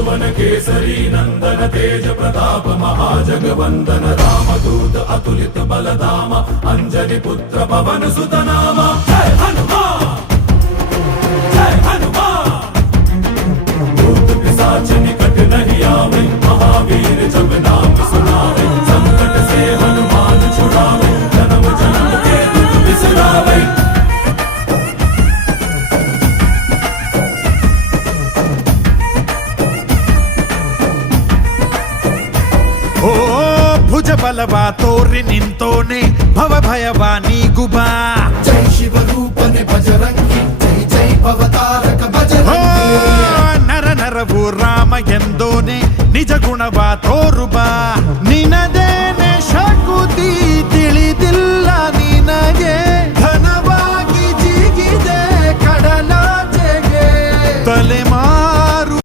त्रिभुवन केसरी नन्दन तेज प्रताप महाजगवन्दन रामदूत अतुलित बलधाम अञ्जलि पुत्र पवन सुत ಭುಜ ಬಲವ ತೋರಿ ನಿಂತೋನೆ ಭವ ಭಯವ ನೀಗುಬಾ ಜೈ ಶಿವರೂಪನೆ ಬಜರಂಗಿ ಜೈ ಜೈ ಭವತಾರಕ ಬಜರಂಗಿ ನರ ನರವು ರಾಮ ಎಂದೋನೆ ನಿಜ ಗುಣವ ತೋರುಬಾ ನಿನದೇನೆ ಶಕುತಿ ತಿಳಿದಿಲ್ಲ ನಿನಗೆ ಧನವಾಗಿ ಜಿಗಿದೆ ಕಡಲಾಚೆಗೆ. ತಲೆ